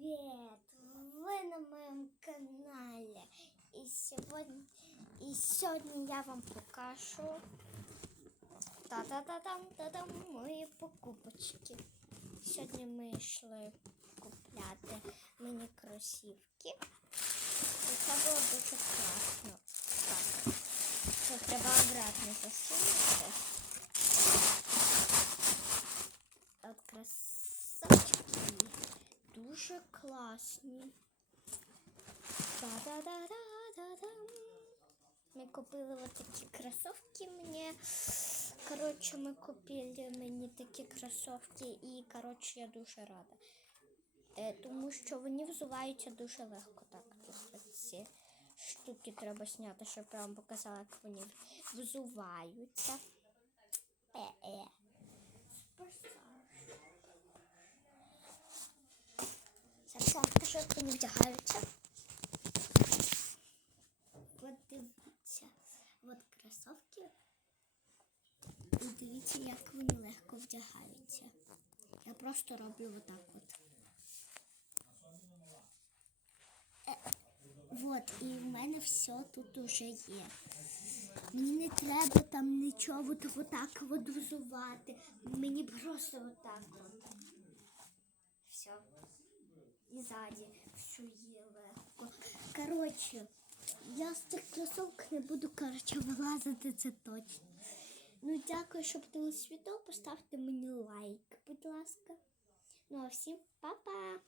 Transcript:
Привет! Вы на моем канале. И сегодня, и сегодня я вам покажу та-та-та-там, та-там мої покупочки. Сьогодні ми йшли купляти мені кросівки. І це було дуже класно. Так, це треба обратно засунути. Дуже класні. Ми купили вот такі кросівки мені. Коротше, ми купили мені такі кросівки і, коротше, я дуже рада. Е, тому що вони взуваються дуже легко. Так, тут ці штуки треба зняти, щоб я вам показала, як вони взуваються. Е-е. Як вони вдягаються. От дивіться. От кросівки. І дивіться, як вони легко вдягаються. Я просто роблю отак от. Е, Вот, і в мене все тут уже є. Мені не треба там нічого от отак от взувати. Мені просто отак от. Все. І ззаді все є легко. Коротше, я з цих кросовок не буду, коротше, вилазити, це точно. Ну, дякую, що подивилися відео. Поставте мені лайк, будь ласка. Ну а всім па-па!